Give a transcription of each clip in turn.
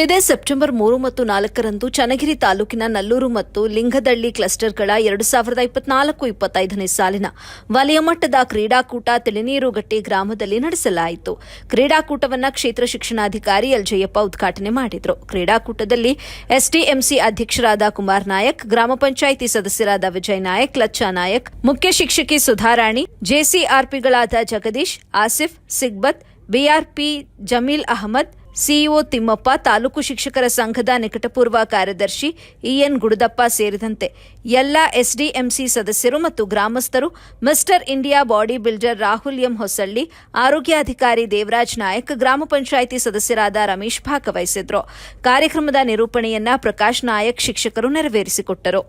ಇದೇ ಸೆಪ್ಟೆಂಬರ್ 3 ಮತ್ತು 4ರಂದು ಚನ್ನಗಿರಿ ತಾಲೂಕಿನ ನಲ್ಲೂರು ಮತ್ತು ಲಿಂಗದಳ್ಳಿ ಕ್ಲಸ್ಟರ್ಗಳ 2024-25ನೇ ಸಾಲಿನ ವಲಯ ಮಟ್ಟದ ಕ್ರೀಡಾಕೂಟ ತಿಳಿನೀರುಗಟ್ಟಿ ಗ್ರಾಮದಲ್ಲಿ ನಡೆಸಲಾಯಿತು. ಕ್ರೀಡಾಕೂಟವನ್ನು ಕ್ಷೇತ್ರ ಶಿಕ್ಷಣಾಧಿಕಾರಿ ಎಲ್.ಜಯಪ್ಪ ಉದ್ಘಾಟನೆ ಮಾಡಿದರು. ಕ್ರೀಡಾಕೂಟದಲ್ಲಿ ಎಸ್ಡಿಎಂಸಿ ಅಧ್ಯಕ್ಷರಾದ ಕುಮಾರ್ ನಾಯಕ್, ಗ್ರಾಮ ಪಂಚಾಯಿತಿ ಸದಸ್ಯರಾದ ವಿಜಯ್ ನಾಯಕ್, ಲಚ್ಚಾ ನಾಯಕ್, ಮುಖ್ಯ ಶಿಕ್ಷಕಿ ಸುಧಾರಾಣಿ, ಜೆಸಿಆರ್ಪಿಗಳಾದ ಜಗದೀಶ್, ಆಸಿಫ್, ಸಿಗ್ಬತ್, ಬಿಆರ್ಪಿ ಜಮೀಲ್ ಅಹಮದ್, ಸಿಇಒ ತಿಮ್ಮಪ್ಪ, ತಾಲೂಕು ಶಿಕ್ಷಕರ ಸಂಘದ ನಿಕಟಪೂರ್ವ ಕಾರ್ಯದರ್ಶಿ ಇಎನ್ ಗುಡದಪ್ಪ ಸೇರಿದಂತೆ ಎಲ್ಲ ಎಸ್ಡಿಎಂಸಿ ಸದಸ್ಯರು ಮತ್ತು ಗ್ರಾಮಸ್ಥರು, mister India body builder Rahul M Hosalli, ಆರೋಗ್ಯಾಧಿಕಾರಿ ದೇವರಾಜ್ ನಾಯಕ್, ಗ್ರಾಮ ಪಂಚಾಯಿತಿ ಸದಸ್ಯರಾದ ರಮೇಶ್ ಭಾಗವಹಿಸಿದ್ರು. ಕಾರ್ಯಕ್ರಮದ ನಿರೂಪಣೆಯನ್ನ ಪ್ರಕಾಶ್ ನಾಯಕ್ ಶಿಕ್ಷಕರು ನೆರವೇರಿಸಿಕೊಟ್ಟರು.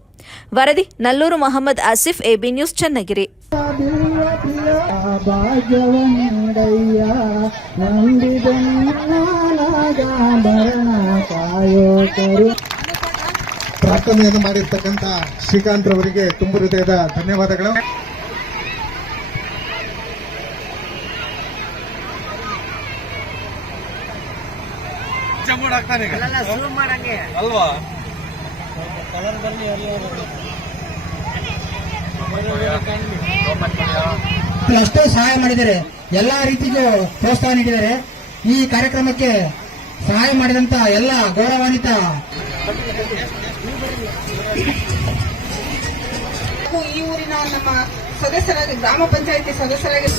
ವರದಿ ನಲ್ಲೂರು ಮೊಹಮ್ಮದ್ ಆಸಿಫ್, ಎಬಿ ನ್ಯೂಸ್, ಚನ್ನಗಿರಿ. ಪ್ರಾರ್ಥನೆಯನ್ನು ಮಾಡಿರ್ತಕ್ಕಂಥ ಶ್ರೀಕಾಂತ್ ಅವರಿಗೆ ತುಂಬ ಹೃದಯದ ಧನ್ಯವಾದಗಳು. ಅಲ್ವಾ ಅಷ್ಟೇ ಸಹಾಯ ಮಾಡಿದ್ದಾರೆ, ಎಲ್ಲಾ ರೀತಿಗೂ ಪ್ರೋತ್ಸಾಹ ನೀಡಿದ್ದಾರೆ. ಈ ಕಾರ್ಯಕ್ರಮಕ್ಕೆ ಸಹಾಯ ಮಾಡಿದಂತ ಎಲ್ಲ ಗೌರವಾನ್ವಿತ ಈ ಊರಿನ ನಮ್ಮ ಸದಸ್ಯರಾಗಿ, ಗ್ರಾಮ ಪಂಚಾಯಿತಿ ಸದಸ್ಯರಾಗಿ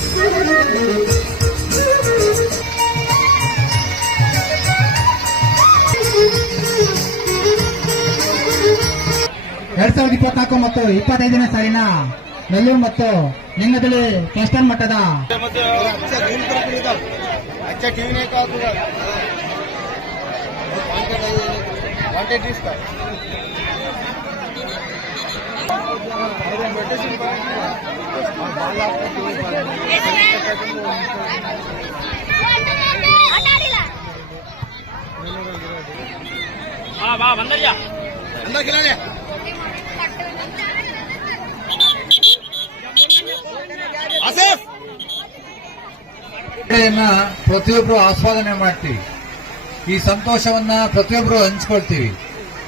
2024 ಮತ್ತು 25ನೇ ಸಾಲಿನ ನಲ್ಲೂರು ಮತ್ತು ಲಿಂಗದಳ್ಳಿ ಕ್ಲಸ್ಟರ್ ಮಟ್ಟದ ಪ್ರತಿಯೊಬ್ಬರು ಆಸ್ವಾದನೆ ಮಾಡ್ತೀವಿ. ಈ ಸಂತೋಷವನ್ನ ಪ್ರತಿಯೊಬ್ಬರು ಹಂಚ್ಕೊಳ್ತೀವಿ.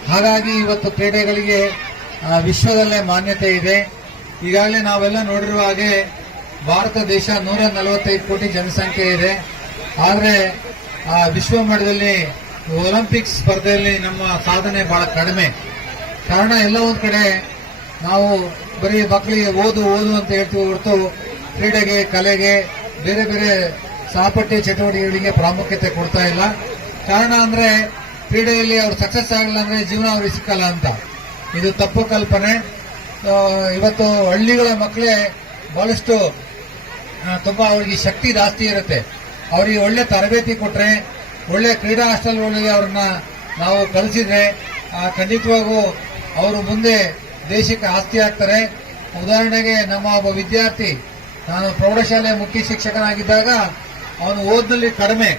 ಹಾಗಾಗಿ ಇವತ್ತು ಕ್ರೀಡೆಗಳಿಗೆ ವಿಶ್ವದಲ್ಲೇ ಮಾನ್ಯತೆ ಇದೆ. ಈಗಾಗಲೇ ನಾವೆಲ್ಲ ನೋಡಿರುವ ಹಾಗೆ ಭಾರತ ದೇಶ 145 ಕೋಟಿ ಜನಸಂಖ್ಯೆ ಇದೆ. ಆದರೆ ವಿಶ್ವ ಮಟ್ಟದಲ್ಲಿ ಒಲಿಂಪಿಕ್ಸ್ ಸ್ಪರ್ಧೆಯಲ್ಲಿ ನಮ್ಮ ಸಾಧನೆ ಬಹಳ ಕಡಿಮೆ. ಕಾರಣ ಎಲ್ಲ ಒಂದ್ ಕಡೆ ನಾವು ಬರೀ ಮಕ್ಕಳಿಗೆ ಓದು ಅಂತ ಹೇಳ್ತೀವಿ ಹೊರತು ಕ್ರೀಡೆಗೆ, ಕಲೆಗೆ, ಬೇರೆ ಬೇರೆ ಸಹಪಠ್ಯ ಚಟುವಟಿಕೆಗಳಿಗೆ ಪ್ರಾಮುಖ್ಯತೆ ಕೊಡ್ತಾ ಇಲ್ಲ. ಕಾರಣ ಅಂದ್ರೆ ಕ್ರೀಡೆಯಲ್ಲಿ ಅವ್ರು ಸಕ್ಸಸ್ ಆಗಲ್ಲ ಅಂದ್ರೆ ಜೀವನ ಅವ್ರಿಗೆ ಸಿಕ್ಕಲ್ಲ ಅಂತ. ಇದು ತಪ್ಪು ಕಲ್ಪನೆ. ಇವತ್ತು ಹಳ್ಳಿಗಳ ಮಕ್ಕಳೇ ಬಹಳಷ್ಟು ತುಂಬಾ ಅವ್ರಿಗೆ ಶಕ್ತಿ ಜಾಸ್ತಿ ಇರುತ್ತೆ. ಅವ್ರಿಗೆ ಒಳ್ಳೆ ತರಬೇತಿ ಕೊಟ್ರೆ, ಒಳ್ಳೆ ಕ್ರೀಡಾ ಹಾಸ್ಟೆಲ್ಗಳಿಗೆ ಅವ್ರನ್ನ ನಾವು ಕಲಿಸಿದ್ರೆ ಖಂಡಿತವಾಗೂ ಅವರು ಮುಂದೆ ದೇಶಕ್ಕೆ ಆಸ್ತಿ ಆಗ್ತಾರೆ. ಉದಾಹರಣೆಗೆ ನಮ್ಮ ಒಬ್ಬ ವಿದ್ಯಾರ್ಥಿ, ನಾನು ಪ್ರೌಢಶಾಲೆ ಮುಖ್ಯ ಶಿಕ್ಷಕನಾಗಿದ್ದಾಗ ಅವನು ಓದಿನಲ್ಲಿ ಕಡಿಮೆ,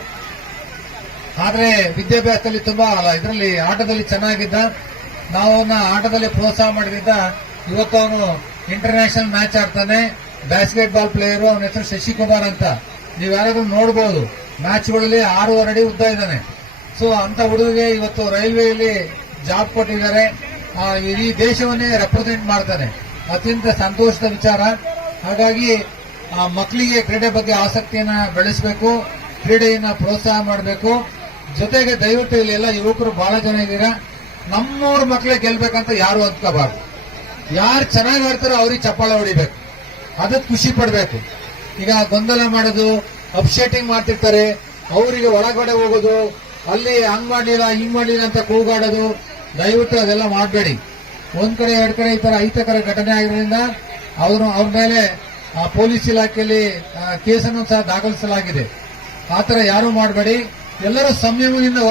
ಆದ್ರೆ ವಿದ್ಯಾಭ್ಯಾಸದಲ್ಲಿ ತುಂಬಾ ಇದರಲ್ಲಿ ಆಟದಲ್ಲಿ ಚೆನ್ನಾಗಿದ್ದ. ನಾವು ಅವನ್ನ ಆಟದಲ್ಲಿ ಪ್ರೋತ್ಸಾಹ ಮಾಡಿದ್ದ. ಇವತ್ತು ಅವನು ಇಂಟರ್ನ್ಯಾಷನಲ್ ಮ್ಯಾಚ್ ಆಡ್ತಾನೆ. Basket ball player. ಅವನ ಹೆಸರು ಶಶಿಕುಮಾರ್ ಅಂತ. ನೀವು ಯಾರಾದ್ರೂ ನೋಡಬಹುದು, ಮ್ಯಾಚ್ಗಳಲ್ಲಿ 6.5 ಅಡಿ ಉದ್ದ ಇದ್ದಾನೆ. ಸೊ ಅಂತ ಹುಡುಗಿಗೆ ಇವತ್ತು ರೈಲ್ವೆಯಲ್ಲಿ ಜಾಬ್ ಕೊಟ್ಟಿದ್ದಾರೆ. ಇಡೀ ದೇಶವನ್ನೇ ರೆಪ್ರೆಸೆಂಟ್ ಮಾಡ್ತಾನೆ. ಅತ್ಯಂತ ಸಂತೋಷದ ವಿಚಾರ. ಹಾಗಾಗಿ ಮಕ್ಕಳಿಗೆ ಕ್ರೀಡೆ ಬಗ್ಗೆ ಆಸಕ್ತಿಯನ್ನ ಬೆಳೆಸಬೇಕು, ಕ್ರೀಡೆಯನ್ನ ಪ್ರೋತ್ಸಾಹ ಮಾಡಬೇಕು. ಜೊತೆಗೆ ದಯವಿಟ್ಟು ಇಲ್ಲಿ ಎಲ್ಲ ಯುವಕರು ಬಹಳ ಜನ ಇದ್ದೀರಾ, ನಮ್ಮೂರ ಮಕ್ಕಳೇ ಗೆಲ್ಬೇಕಂತ ಯಾರು ಅಂದ್ಕೋಬಾರ್ದು. ಯಾರು ಚೆನ್ನಾಗಿ ಆಡ್ತಾರೋ ಅವ್ರಿಗೆ ಚಪ್ಪಾಳೆ ಹೊಡಿಬೇಕು, ಅದಕ್ಕೆ ಖುಷಿ ಪಡಬೇಕು. ಈಗ ಗೊಂದಲ ಮಾಡೋದು, ಅಪ್ಸೆಟಿಂಗ್ ಮಾಡ್ತಿರ್ತಾರೆ, ಅವರಿಗೆ ಒಳಗಡೆ ಹೋಗೋದು, ಅಲ್ಲಿ ಹಂಗ್ ಮಾಡ್ಲಿಲ್ಲ ಹಿಂಗ್ ಮಾಡ್ಲಿಲ್ಲ ಅಂತ ಕೂಗಾಡೋದು, ದಯವಿಟ್ಟು ಅದೆಲ್ಲ ಮಾಡಬೇಡಿ. ಒಂದ್ ಕಡೆ ಎರಡ್ ಕಡೆ ಈ ತರ ಅಹಿತಕರ ಘಟನೆ ಆಗಿರೋದ್ರಿಂದ ಅವ್ರ ಮೇಲೆ ಪೊಲೀಸ್ ಇಲಾಖೆಯಲ್ಲಿ ಕೇಸನ್ನು ಸಹ ದಾಖಲಿಸಲಾಗಿದೆ. ಆತರ ಯಾರು ಮಾಡಬೇಡಿ. ಎಲ್ಲರೂ ಸಂಯಮದಿಂದ